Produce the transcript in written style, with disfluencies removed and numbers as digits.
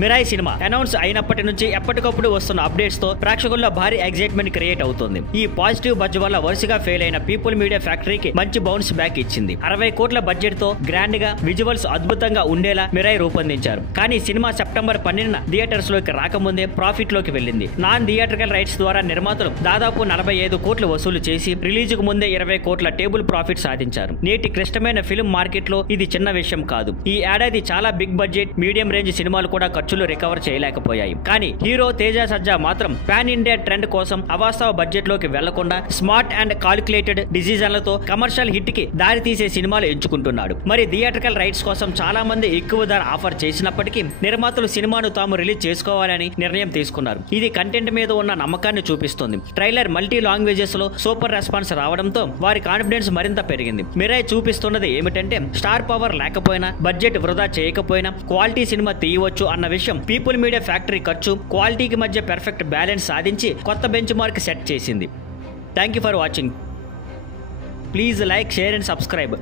Mirai cinema announce అయినప్పటి నుంచి ఎప్పటికప్పుడు వస్తున్న అప్డేట్స్ తో ప్రేక్షకుల్లో భారీ ఎగ్జైట్మెంట్ క్రియేట్ అవుతుంది. ఈ పాజిటివ్ బజ్ వల్ల వరుసగా ఫెయిల్ అయిన పీపుల్ మీడియా ఫ్యాక్టరీకి మంచి బౌన్స్ బ్యాక్ ఇచ్చింది. 60 కోట్ల బడ్జెట్ తో గ్రాండ్ గా విజువల్స్ అద్భుతంగా ఉండేలా మిరాయి రూపొందించారు. కానీ సినిమా సెప్టెంబర్ 12న థియేటర్స్ లోకి రాకముందే ప్రాఫిట్ లోకి వెళ్ళింది. నాన్ థియేట్రికల్ రైట్స్ ద్వారా నిర్మాతలు దాదాపు 45 కోట్లు వసూలు చేసి రిలీజ్ కు ముందే 20 కోట్ల టేబుల్ ప్రాఫిట్ సాధించారు. నేటి క్లిష్టమైన ఫిల్మ్ మార్కెట్ లో ఇది చిన్న విషయం కాదు. ఈ ఏడాది చాలా బిగ్ బడ్జెట్ మీడియం రేంజ్ సినిమాలు కూడా ఖర్చులు రికవర్ చేయలేకపోయాయి. కానీ హీరో తేజ సజ్జా మాత్రం పాన్ ఇండియా ట్రెండ్ కోసం అవాస్తవ బడ్జెట్ లోకి వెళ్లకుండా smart and calculated డిసిజన్లతో commercial hit కి దారి తీసే సినిమాలు ఎంచుకుంటున్నాడు. మరి థియేట్రికల్ రైట్స్ కోసం చాలా మంది ఎక్కువ ధర ఆఫర్ చేసినప్పటికీ నిర్మాతలు సినిమాను తాము రిలీజ్ చేసుకోవాలని నిర్ణయం తీసుకున్నారు. ఇది కంటెంట్ మీద ఉన్న నమ్మకాన్ని చూపిస్తుంది. ట్రైలర్ మల్టీ లాంగ్వేజెస్ లో సూపర్ రెస్పాన్స్ రావడంతో వారి కాన్ఫిడెన్స్ మరింత పెరిగింది. మిరాయి చూపిస్తున్నది ఏమిటంటే స్టార్ పవర్ లేకపోయినా బడ్జెట్ వృధా చేయకపోయినా క్వాలిటీ సినిమా తీయవచ్చు అన్న విషయం. పీపుల్ మీడియా ఫ్యాక్టరీ ఖర్చు క్వాలిటీకి మధ్య పెర్ఫెక్ట్ బ్యాలెన్స్ సాధించి కొత్త బెంచ్ మార్క్ సెట్ చేసింది. Thank you for watching. Please like, share and subscribe.